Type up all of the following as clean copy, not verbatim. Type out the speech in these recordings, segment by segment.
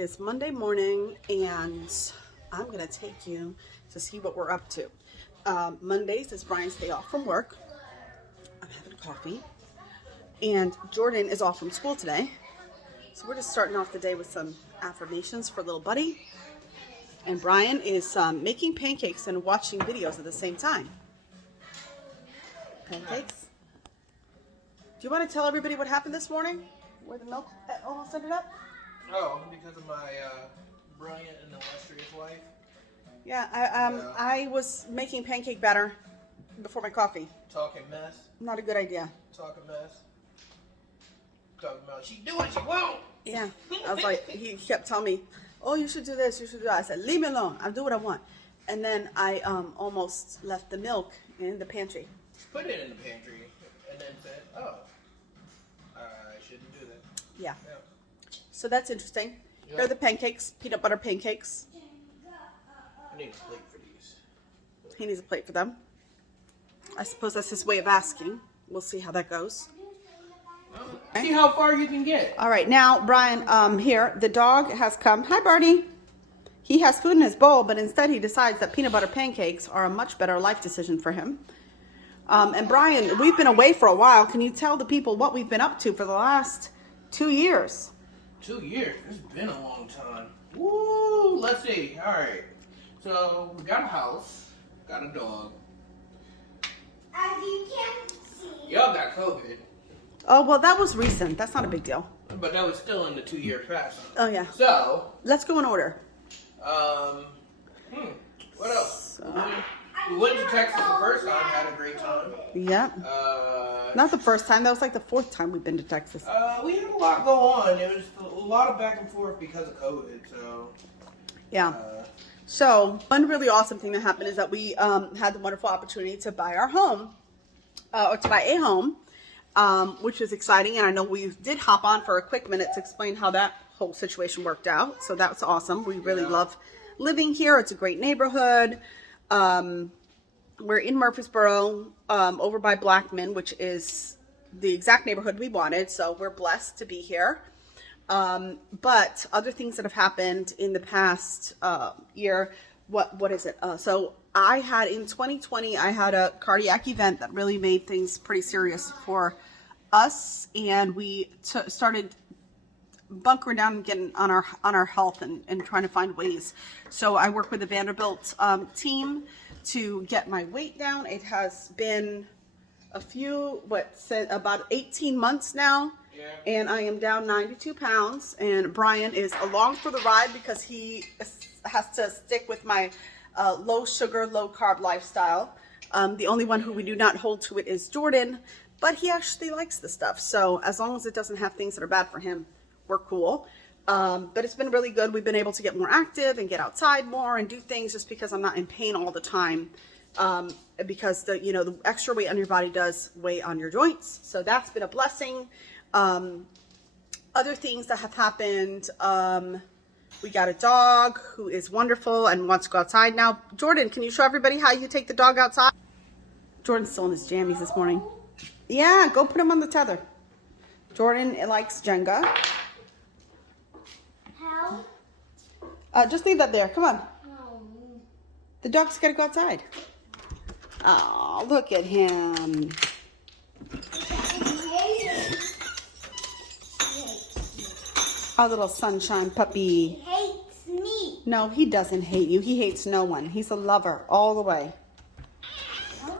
is Monday morning and I'm going to take you to see what we're up to. Mondays is Brian's day off from work. I'm having coffee. And Jordan is off from school today. So we're just starting off the day with some affirmations for little buddy. And Brian is making pancakes and watching videos at the same time. Pancakes? Do you want to tell everybody what happened this morning? Where the milk almost ended up? Oh, because of my brilliant and illustrious wife? Yeah, I was making pancake batter before my coffee. Talking mess? Not a good idea. Talking mess? Talking about she do what she won't. Yeah, I was like, he kept telling me, oh, you should do this, you should do that. I said, leave me alone, I'll do what I want. And then I almost left the milk in the pantry. Put it in the pantry and then said, oh, I shouldn't do that. Yeah. So that's interesting. Yep. Here are the pancakes, peanut butter pancakes. I need a plate for these. He needs a plate for them. I suppose that's his way of asking. We'll see how that goes. Okay. See how far you can get. All right, now Brian, here the dog has come. Hi, Barney. He has food in his bowl, but instead he decides that peanut butter pancakes are a much better life decision for him. And Brian, we've been away for a while. Can you tell the people what we've been up to for the last 2 years? 2 years? It's been a long time. Woo! Let's see. All right. So we got a house, got a dog. As you can see. Y'all got COVID. Oh, well, that was recent. That's not a big deal. But that was still in the 2 year past. Oh, yeah. So, let's go in order. What else? We went to Texas the first time, had a great time. Yeah. Not the first time. That was like the 4th time we've been to Texas. We had a lot go on. It was a lot of back and forth because of COVID. So. Yeah. So one really awesome thing that happened is that we had the wonderful opportunity to buy our home, or to buy a home, which is exciting. And I know we did hop on for a quick minute to explain how that whole situation worked out. So that's awesome. We really love living here. It's a great neighborhood. We're in Murfreesboro, over by Blackman, which is the exact neighborhood we wanted. So we're blessed to be here. But other things that have happened in the past year, what is it? So I had in 2020, I had a cardiac event that really made things pretty serious for us, and we started bunkering down and getting on our health and trying to find ways. So I work with the Vanderbilt team to get my weight down. It has been about 18 months now. Yeah. And I am down 92 pounds, and Brian is along for the ride because he has to stick with my low sugar, low carb lifestyle. The only one who we do not hold to it is Jordan, but he actually likes the stuff. So as long as it doesn't have things that are bad for him, we're cool. But it's been really good. We've been able to get more active and get outside more and do things just because I'm not in pain all the time. Because the extra weight on your body does weigh on your joints. So that's been a blessing. Other things that have happened, we got a dog who is wonderful and wants to go outside now. Jordan, can you show everybody how you take the dog outside? Jordan's still in his jammies this morning. Yeah, go put him on the tether. Jordan likes Jenga. How? Just leave that there. Come on. The dog's got to go outside. Oh, look at him. Our little sunshine puppy. He hates me. No, he doesn't hate you. He hates no one. He's a lover all the way.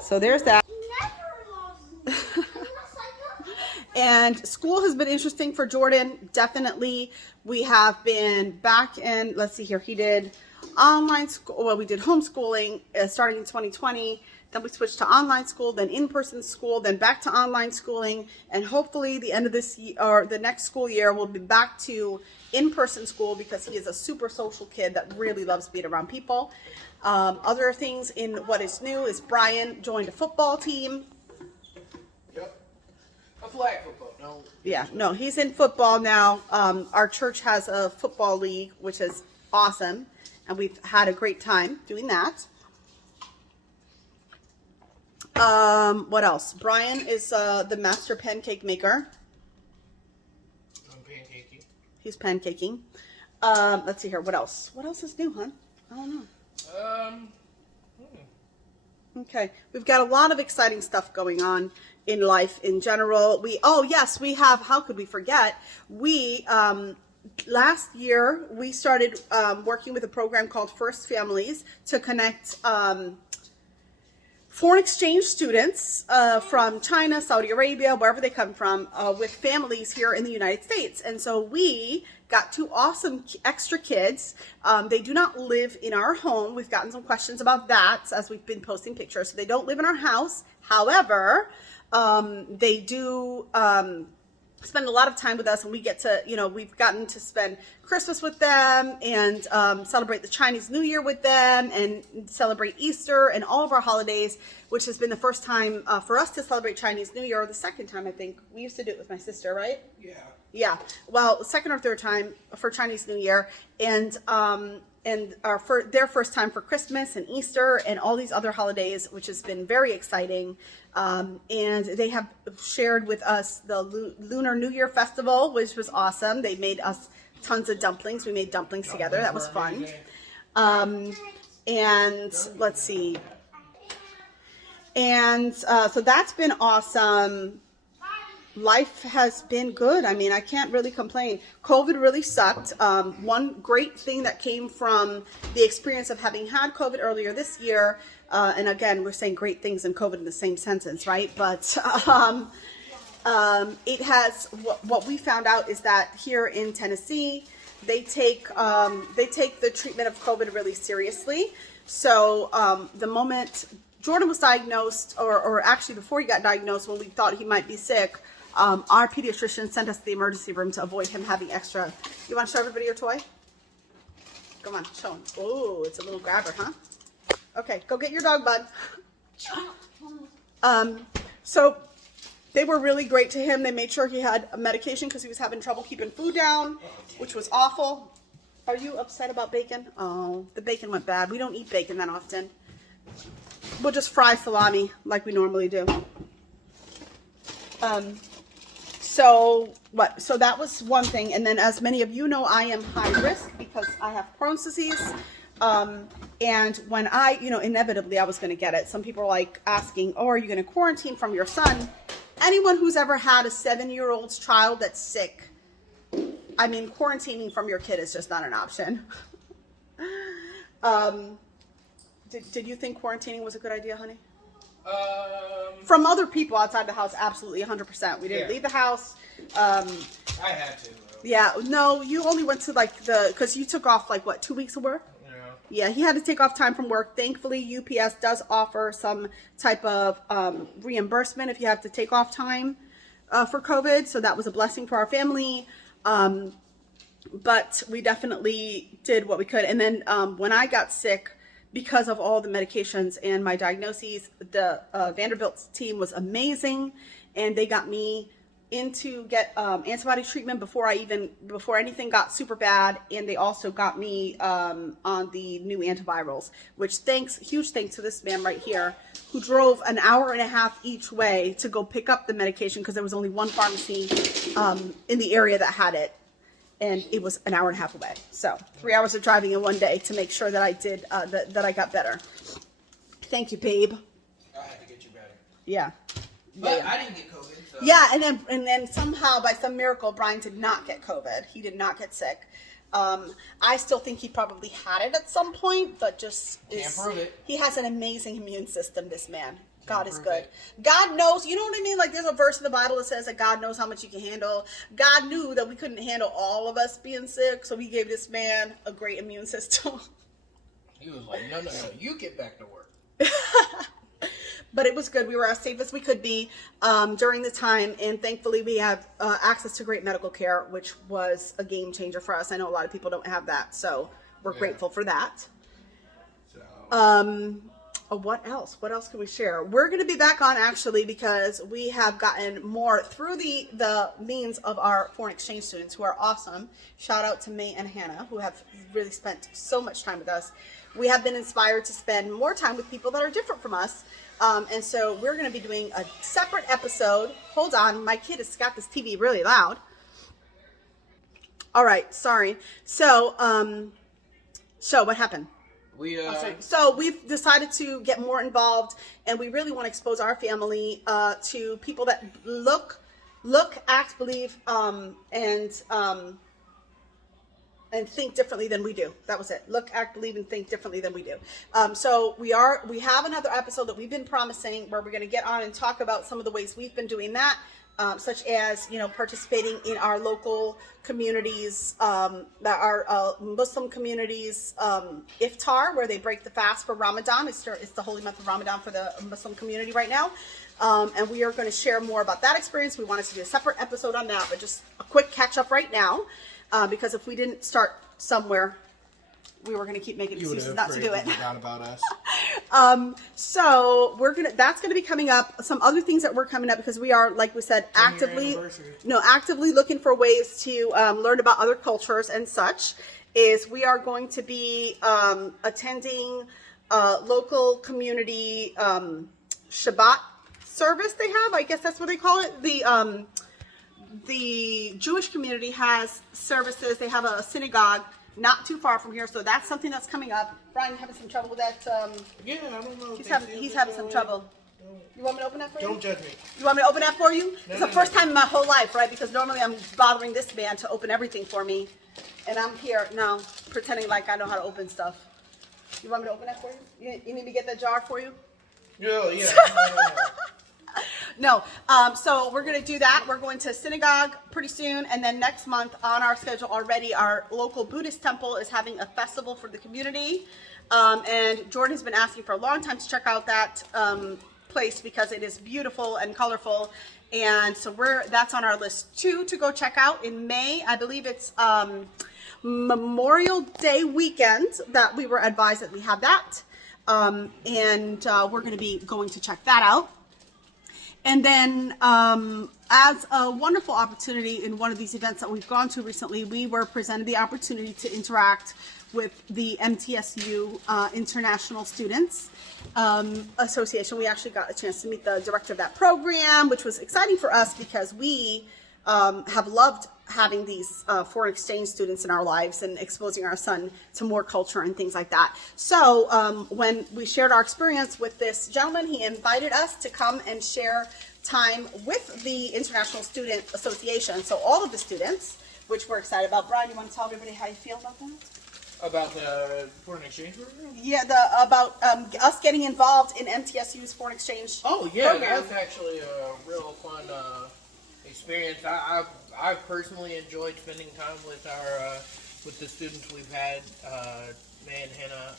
So there's that. He never loves me. And school has been interesting for Jordan. Definitely. We have been back in, let's see here. He did online school. Well, we did homeschooling starting in 2020. Then we switched to online school, then in-person school, then back to online schooling. And hopefully the end of this year or the next school year, we'll be back to in-person school because he is a super social kid that really loves being around people. Other things in what is new is Brian joined a football team. Yep. A flag football. No. Yeah, no, he's in football now. Our church has a football league, which is awesome. And we've had a great time doing that. What else? Brian is the master pancake maker. I'm pancaking. He's pancaking. Let's see here. What else? What else is new, hon? I don't know. Okay, we've got a lot of exciting stuff going on in life in general. We have, how could we forget? We, last year, we started working with a program called First Families to connect foreign exchange students from China, Saudi Arabia, wherever they come from, with families here in the United States. And so we got 2 awesome extra kids. They do not live in our home. We've gotten some questions about that as we've been posting pictures. So they don't live in our house. However, they do spend a lot of time with us, and we get to, we've gotten to spend Christmas with them and celebrate the Chinese New Year with them and celebrate Easter and all of our holidays, which has been the first time for us to celebrate Chinese New Year, or the second time, I think. We used to do it with my sister, right? Yeah. Yeah. Well, second or third time for Chinese New Year, and their first time for Christmas and Easter and all these other holidays, which has been very exciting. And they have shared with us the Lunar New Year Festival, which was awesome. They made us tons of dumplings. We made dumplings together. That was fun. And let's see. And so that's been awesome. Life has been good. I mean, I can't really complain. COVID really sucked. One great thing that came from the experience of having had COVID earlier this year, and again, we're saying great things and COVID in the same sentence, right? But it has, what we found out is that here in Tennessee, they take the treatment of COVID really seriously. So the moment Jordan was diagnosed, or actually before he got diagnosed, when we thought he might be sick, our pediatrician sent us to the emergency room to avoid him having extra. You want to show everybody your toy? Come on, show him. Oh, it's a little grabber, huh? Okay, go get your dog, bud. So they were really great to him. They made sure he had a medication because he was having trouble keeping food down, which was awful. Are you upset about bacon? Oh, the bacon went bad. We don't eat bacon that often. We'll just fry salami like we normally do. So that was one thing. And then, as many of you know, I am high risk because I have Crohn's disease. And when I, inevitably I was going to get it. Some people are like asking, oh, are you going to quarantine from your son? Anyone who's ever had a 7-year-old child that's sick, I mean, quarantining from your kid is just not an option. Did you think quarantining was a good idea, honey? From other people outside the house, absolutely 100%. We didn't leave the house. I had to. Though. Yeah, no, you only went to because you took off 2 weeks of work? Yeah, he had to take off time from work. Thankfully, UPS does offer some type of reimbursement if you have to take off time for COVID. So that was a blessing for our family. But we definitely did what we could. And then when I got sick, because of all the medications and my diagnoses, the Vanderbilt team was amazing, and they got me in to get antibody treatment before anything got super bad, and they also got me on the new antivirals, which huge thanks to this man right here who drove an hour and a half each way to go pick up the medication because there was only one pharmacy in the area that had it. And it was an hour and a half away. So 3 hours of driving in one day to make sure that I did, that I got better. Thank you, babe. I had to get you better. Yeah. But I didn't get COVID. So. Yeah, and then somehow, by some miracle, Bryan did not get COVID. He did not get sick. I still think he probably had it at some point, but can't prove it. He has an amazing immune system, this man. God is good. God knows, you know what I mean? Like, there's a verse in the Bible that says that God knows how much you can handle. God knew that we couldn't handle all of us being sick, so he gave this man a great immune system. He was like, no, you get back to work. But it was good. We were as safe as we could be during the time, and thankfully we have access to great medical care, which was a game changer for us. I know a lot of people don't have that, so we're grateful for that. So. What else? What else can we share? We're going to be back on, actually, because we have gotten more through the means of our foreign exchange students, who are awesome. Shout out to May and Hannah, who have really spent so much time with us. We have been inspired to spend more time with people that are different from us. And so we're going to be doing a separate episode. Hold on. My kid has got this TV really loud. All right, sorry. So, what happened? So we've decided to get more involved, and we really want to expose our family to people that look, act, believe, and think differently than we do. That was it. Look, act, believe, and think differently than we do. So we have another episode that we've been promising where we're going to get on and talk about some of the ways we've been doing that, such as, participating in our local communities, that are Muslim communities, iftar, where they break the fast for Ramadan. It's the holy month of Ramadan for the Muslim community right now. And we are going to share more about that experience. We wanted to do a separate episode on that, but just a quick catch up right now. Because if we didn't start somewhere, we were going to keep making excuses not to do it. Forgot about us. So that's gonna be coming up. Some other things that we're coming up, because we are, like we said, actively looking for ways to learn about other cultures and such. Is we are going to be attending local community Shabbat service they have. I guess that's what they call it. The Jewish community has services. They have a synagogue not too far from here, so that's something that's coming up. Brian, having some trouble with that? Yeah, I don't know. He's having some trouble. You want me to open that for you? Don't judge me. You want me to open that for you? It's the first time in my whole life, right? Because normally I'm bothering this man to open everything for me, and I'm here now pretending like I know how to open stuff. You want me to open that for you? You need me to get that jar for you? Yeah. No. So we're going to do that. We're going to synagogue pretty soon. And then next month on our schedule already, our local Buddhist temple is having a festival for the community. And Jordan has been asking for a long time to check out that place because it is beautiful and colorful. And so that's on our list too to go check out in May. I believe it's Memorial Day weekend that we were advised that we have that. And we're going to be going to check that out. And then as a wonderful opportunity in one of these events that we've gone to recently, we were presented the opportunity to interact with the MTSU International Students Association. We actually got a chance to meet the director of that program, which was exciting for us because we have loved having these foreign exchange students in our lives and exposing our son to more culture and things like that. So when we shared our experience with this gentleman, he invited us to come and share time with the International Student Association. So all of the students, which we're excited about. Brian, you want to tell everybody how you feel about that? About the foreign exchange program? Yeah, about us getting involved in MTSU's foreign exchange program. That's actually a real fun experience. I personally enjoyed spending time with the students we've had. May and Hannah,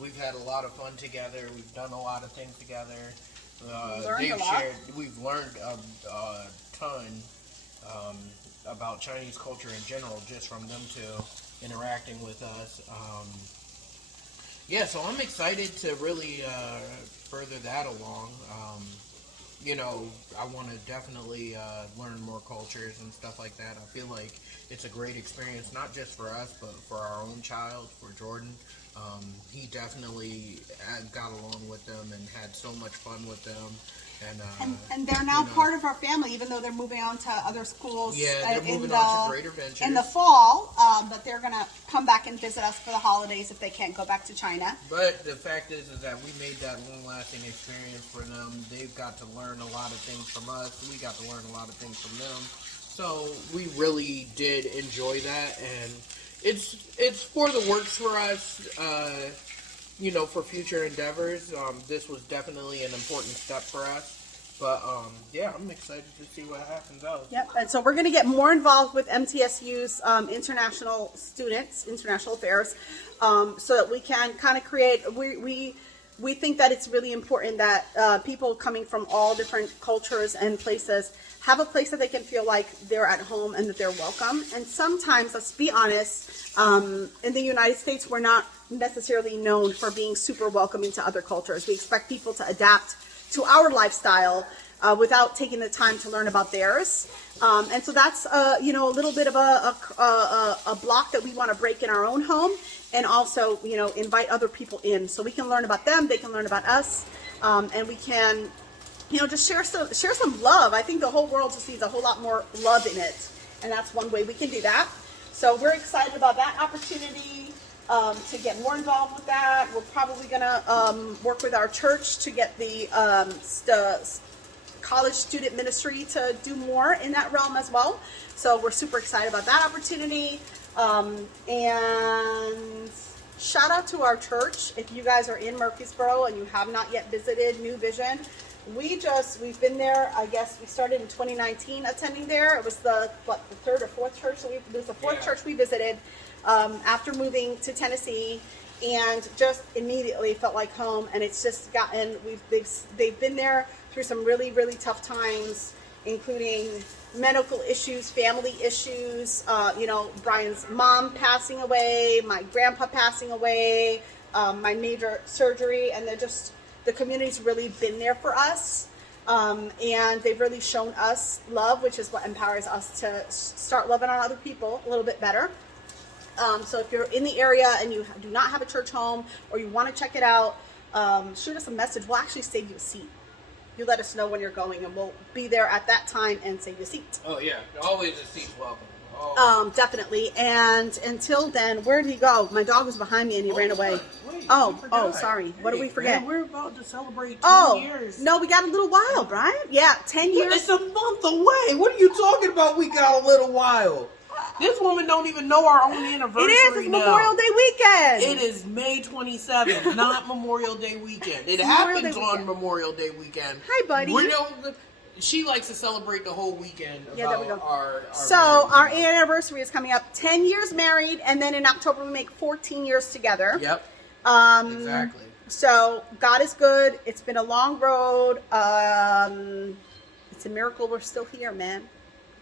we've had a lot of fun together. We've done a lot of things together. We've learned a ton about Chinese culture in general just from them two interacting with us. So I'm excited to really further that along. I want to definitely learn more cultures and stuff like that. I feel like it's a great experience, not just for us, but for our own child, for Jordan. He definitely got along with them and had so much fun with them. And they're now part of our family, even though they're moving on to other schools. Yeah, they're moving on to greater ventures. In the fall, but they're going to come back and visit us for the holidays if they can't go back to China. But the fact is that we made that long-lasting experience for them. They've got to learn a lot of things from us. We got to learn a lot of things from them. So we really did enjoy that, and it's for the works for us. For future endeavors. This was definitely an important step for us. But, I'm excited to see what happens else. Yep, and so we're going to get more involved with MTSU's international students, international affairs, so that we can kind of create, we think that it's really important that people coming from all different cultures and places have a place that they can feel like they're at home and that they're welcome. And sometimes, let's be honest, in the United States, we're not necessarily known for being super welcoming to other cultures. We expect people to adapt to our lifestyle without taking the time to learn about theirs. And so that's a little bit of a block that we want to break in our own home, and also invite other people in so we can learn about them, they can learn about us, and we can just share some love. I think the whole world just needs a whole lot more love in it. and that's one way we can do that. So we're excited about that opportunity to get more involved with that. We're probably going to work with our church to get the college student ministry to do more in that realm as well. So we're super excited about that opportunity. And shout out to our church. If you guys are in Murfreesboro and you have not yet visited New Vision, we've been there. I guess we started in 2019 attending there. It was the third or fourth church. So it was the fourth church we visited after moving to Tennessee, and just immediately felt like home. And it's just gotten, they've been there through some really, really tough times, including medical issues, family issues, Bryan's mom passing away, my grandpa passing away, my major surgery, and the community's really been there for us. And they've really shown us love, which is what empowers us to start loving on other people a little bit better. So if you're in the area and you do not have a church home, or you want to check it out, shoot us a message. We'll actually save you a seat. You let us know when you're going, and we'll be there at that time and save you a seat. Oh yeah, always a seat's welcome. Always. Definitely. And until then, where did he go? My dog was behind me and he ran away. Wait, Sorry. What did we forget? Man, we're about to celebrate 10 years. No, we got a little while, Bryan. Yeah, 10 years. It's a month away. What are you talking about? We got a little while. This woman don't even know our own anniversary. It's now. Memorial Day weekend. It is May 27th, not Memorial Day weekend. It happens on Memorial Day weekend. Hi, buddy. She likes to celebrate the whole weekend. Yeah, there we go. Our So our anniversary is coming up. 10 years married, and then in October we make 14 years together. Yep. Exactly. So God is good. It's been a long road. It's a miracle we're still here, man.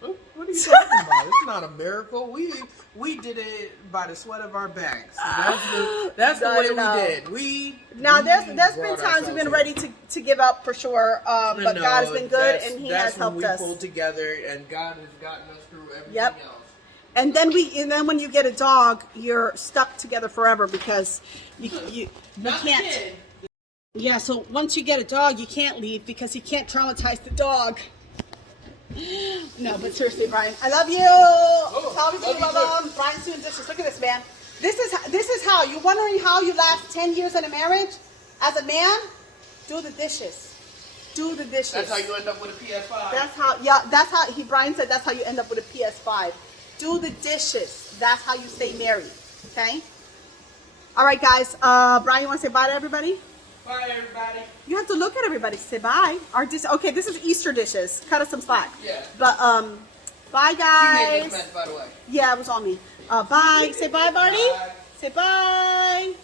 What are you talking about? It's not a miracle. We did it by the sweat of our backs. That's the way we did. There's been times we've been ready to give up for sure, but God has been good, and He has helped us. We pulled together, and God has gotten us through everything Yep. else. And then when you get a dog, you're stuck together forever because you can't. Kid. Yeah, so once you get a dog, you can't leave because you can't traumatize the dog. No, but seriously, Bryan, I love you. Tell me you love them. Bryan's doing dishes. Look at this, man. This is how you're wondering how you last 10 years in a marriage. As a man, do the dishes. Do the dishes. That's how you end up with a PS5. That's how Bryan said. That's how you end up with a PS5. Do the dishes. That's how you stay married. Okay. All right, guys. Bryan, you want to say bye to everybody? Bye, everybody. You have to look at everybody to say bye. Okay, this is Easter dishes. Cut us some slack. Yeah. But bye, guys. She made this mess, by the way. Yeah, it was all me. Bye. Say bye, Barney. Bye. Say bye.